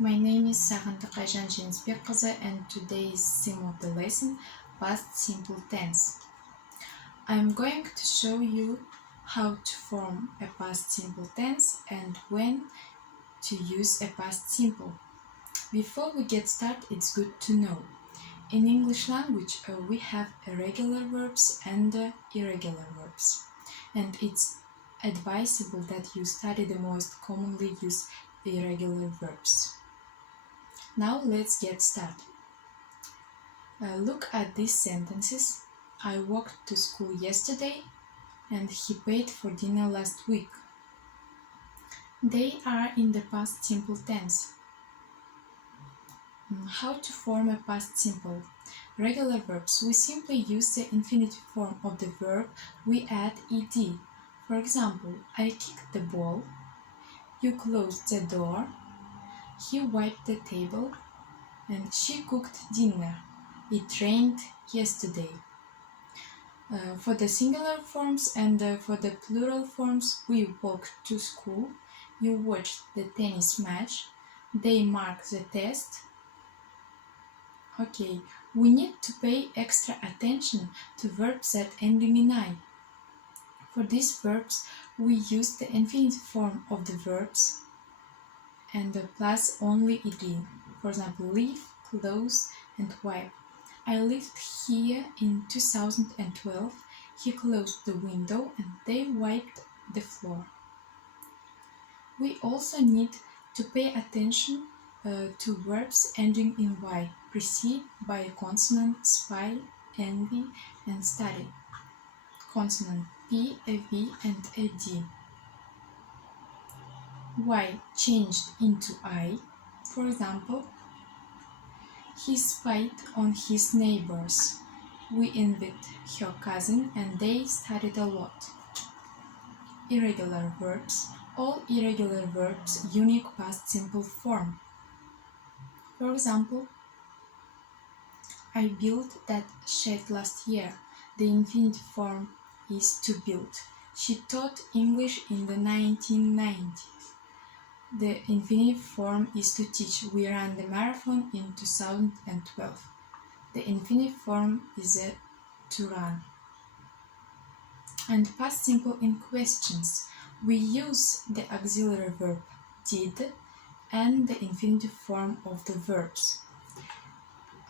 My name is Sағындық and today's theme of the lesson, past simple tense. I'm going to show you how to form a past simple tense and when to use a past simple. Before we get started, it's good to know. In English language, we have irregular verbs and irregular verbs. And it's advisable that you study the most commonly used irregular verbs. Now let's get started. Look at these sentences. I walked to school yesterday and he paid for dinner last week. They are in the past simple tense. How to form a past simple? Regular verbs, we simply use the infinitive form of the verb, we add ed. For example, I kicked the ball, you closed the door, he wiped the table, and she cooked dinner. It rained yesterday. For the singular forms and for the plural forms, we walked to school, you watched the tennis match, they marked the test. Okay, we need to pay extra attention to verbs that ending in I. For these verbs, we use the infinitive form of the verbs and plus only ed. For example, leave, close, and wipe. I lived here in 2012. He closed the window and they wiped the floor. We also need to pay attention to verbs ending in y, preceded by a consonant, spy, envy, and study. Consonant p, a v, and a d. Y changed into I. For example, he spied on his neighbors. We envied her cousin and they studied a lot. Irregular verbs. All irregular verbs unique past simple form. For example, I built that shed last year. The infinitive form is to build. She taught English in the 1990s. The infinitive form is to teach. We ran the marathon in 2012. The infinitive form is to run. And past simple in questions. We use the auxiliary verb did and the infinitive form of the verbs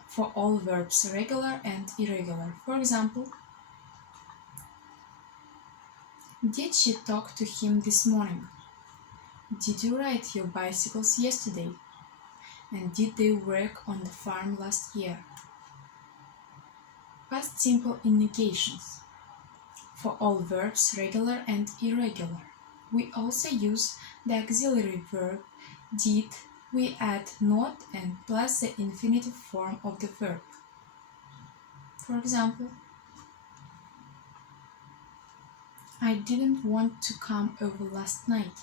for all verbs, regular and irregular. For example, did she talk to him this morning? Did you ride your bicycles yesterday? And did they work on the farm last year? Past simple in negations. For all verbs, regular and irregular. We also use the auxiliary verb did. We add not and plus the infinitive form of the verb. For example, I didn't want to come over last night.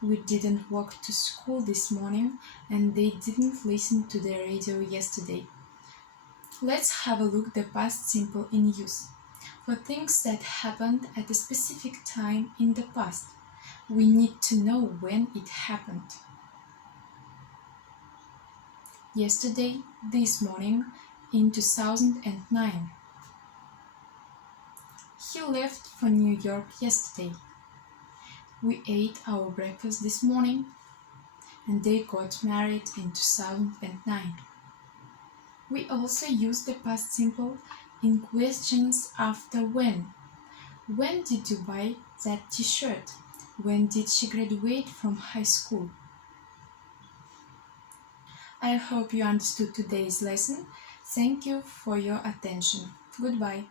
We didn't walk to school this morning and they didn't listen to the radio yesterday. Let's have a look at the past simple in use. For things that happened at a specific time in the past, we need to know when it happened. Yesterday, this morning, in 2009. He left for New York yesterday. We ate our breakfast this morning and they got married in 2009. We also use the past simple in questions after when. When did you buy that t-shirt? When did she graduate from high school? I hope you understood today's lesson. Thank you for your attention. Goodbye.